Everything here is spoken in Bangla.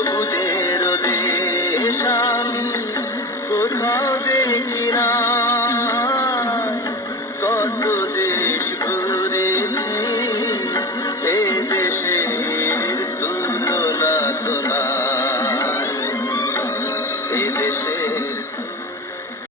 সবুজের দেশ আমি কোথাও দেখি না। কত দেশ ঘুরেছি, এ দেশের তুলনা তো নাই। এ দেশে